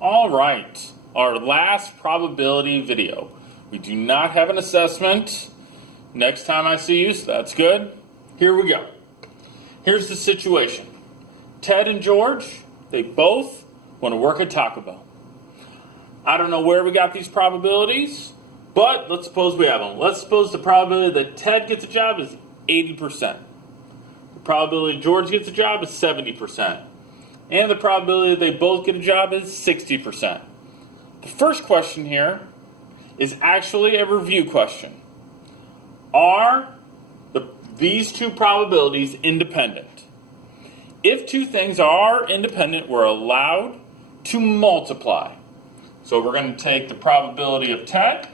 All right, our last probability video. We do not have an assessment. Next time I see you, so that's good. Here we go. Here's the situation. Ted and George, they both want to work at Taco Bell. I don't know where we got these probabilities, but let's suppose we have them. Let's suppose the probability that Ted gets a job is 80%. The probability George gets a job is 70%. And the probability that they both get a job is 60%. The first question here is actually a review question. Are these two probabilities independent? If two things are independent, we're allowed to multiply. So we're going to take the probability of Ted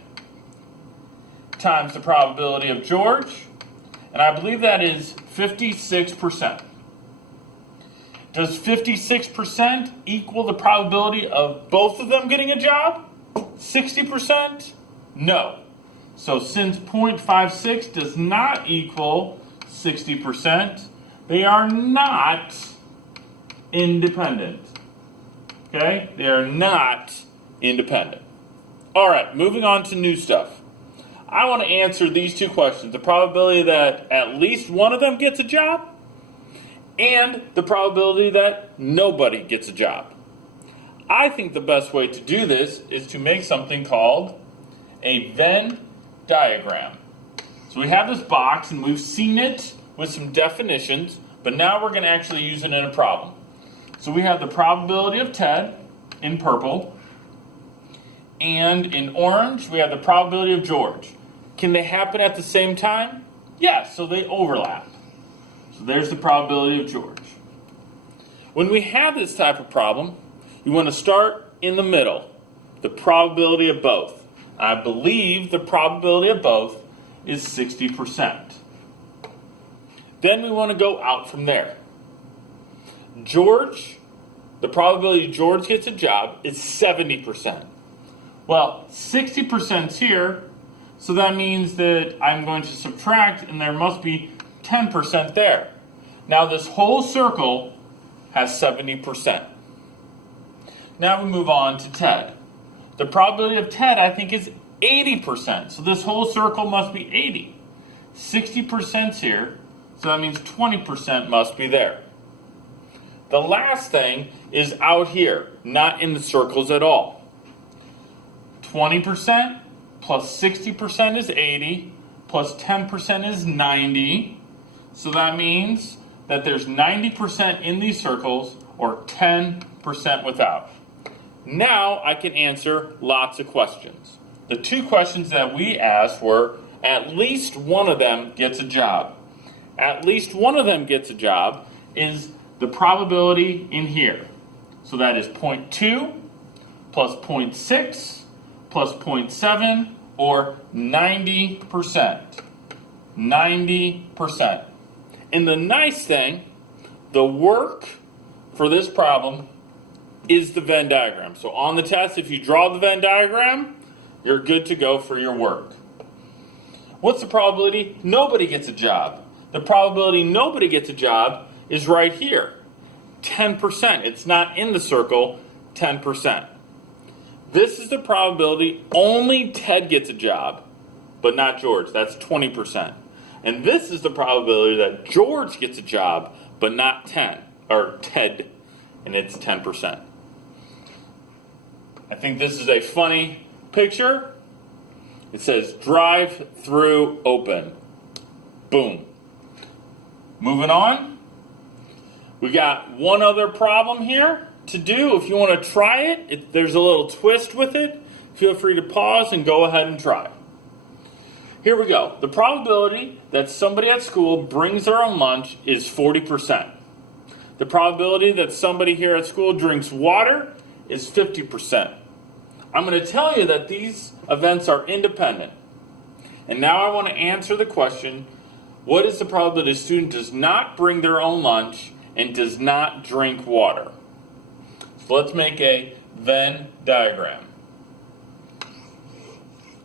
times the probability of George, and I believe that is 56%. Does 56% equal the probability of both of them getting a job? 60%? No. So since 0.56 does not equal 60%, they are not independent. Okay? They are not independent. All right, moving on to new stuff. I want to answer these two questions. The probability that at least one of them gets a job and the probability that nobody gets a job. I think the best way to do this is to make something called a Venn diagram. So we have this box and we've seen it with some definitions, but now we're going to actually use it in a problem. So we have the probability of Ted in purple, and in orange we have the probability of George. Can they happen at the same time? Yes, so they overlap. So there's the probability of George. When we have this type of problem, you want to start in the middle, the probability of both. I believe the probability of both is 60%. Then we want to go out from there. George, the probability George gets a job is 70%. Well, 60% is here, so that means that I'm going to subtract, and there must be 10% there. Now this whole circle has 70%. Now we move on to Ted. The probability of Ted, I think, is 80%. So this whole circle must be 80. 60% is here, so that means 20% must be there. The last thing is out here, not in the circles at all. 20% plus 60% is 80, plus 10% is 90. So that means that there's 90% in these circles, or 10% without. Now I can answer lots of questions. The two questions that we asked were, at least one of them gets a job. At least one of them gets a job is the probability in here. So that is 0.2 plus 0.6 plus 0.7, or 90%. 90%. And the nice thing, the work for this problem is the Venn diagram. So on the test, if you draw the Venn diagram, you're good to go for your work. What's the probability nobody gets a job? The probability nobody gets a job is right here, 10%. It's not in the circle, 10%. This is the probability only Ted gets a job, but not George. That's 20%. And this is the probability that George gets a job, but not Ted, and it's 10%. I think this is a funny picture. It says drive through open. Boom. Moving on. We got one other problem here to do. If you want to try it, there's a little twist with it. Feel free to pause and go ahead and try. Here we go. The probability that somebody at school brings their own lunch is 40%. The probability that somebody here at school drinks water is 50%. I'm going to tell you that these events are independent. And now I want to answer the question, what is the probability a student does not bring their own lunch and does not drink water? So let's make a Venn diagram.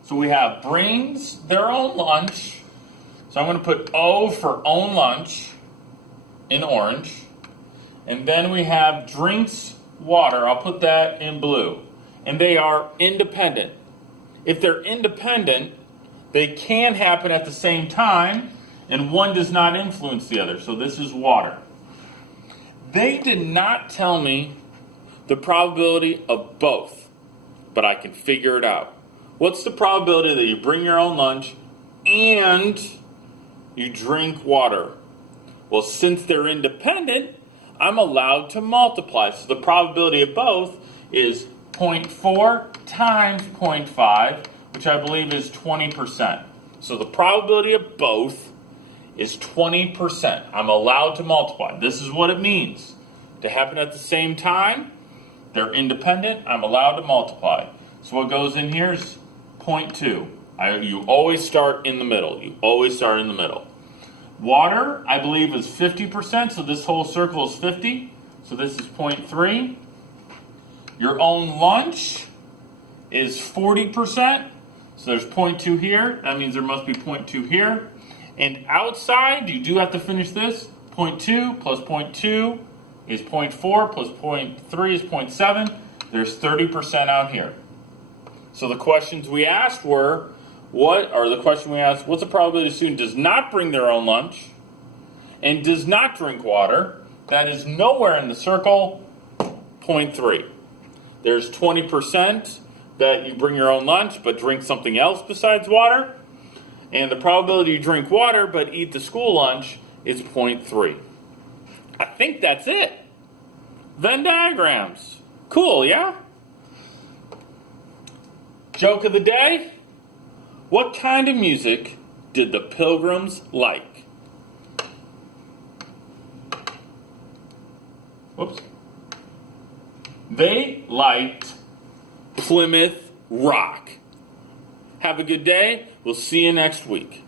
So we have brings their own lunch. So I'm going to put O for own lunch in orange. And then we have drinks water. I'll put that in blue. And they are independent. If they're independent, they can happen at the same time, and one does not influence the other. So this is water. They did not tell me the probability of both, but I can figure it out. What's the probability that you bring your own lunch and you drink water? Well, since they're independent, I'm allowed to multiply. So the probability of both is 0.4 times 0.5, which I believe is 20%. So the probability of both is 20%. I'm allowed to multiply. This is what it means. To happen at the same time, they're independent, I'm allowed to multiply. So what goes in here is 0.2. You always start in the middle. You always start in the middle. Water, I believe, is 50%, so this whole circle is 50. So this is 0.3. Your own lunch is 40%. So there's 0.2 here. That means there must be 0.2 here. And outside, you do have to finish this. 0.2 plus 0.2 is 0.4 plus 0.3 is 0.7. There's 30% out here. So the questions we asked were, what's the probability a student does not bring their own lunch and does not drink water? That is nowhere in the circle. 0.3. There's 20% that you bring your own lunch but drink something else besides water. And the probability you drink water but eat the school lunch is 0.3. I think that's it. Venn diagrams. Cool, yeah? Joke of the day. What kind of music did the Pilgrims like? Whoops. They liked Plymouth Rock. Have a good day. We'll see you next week.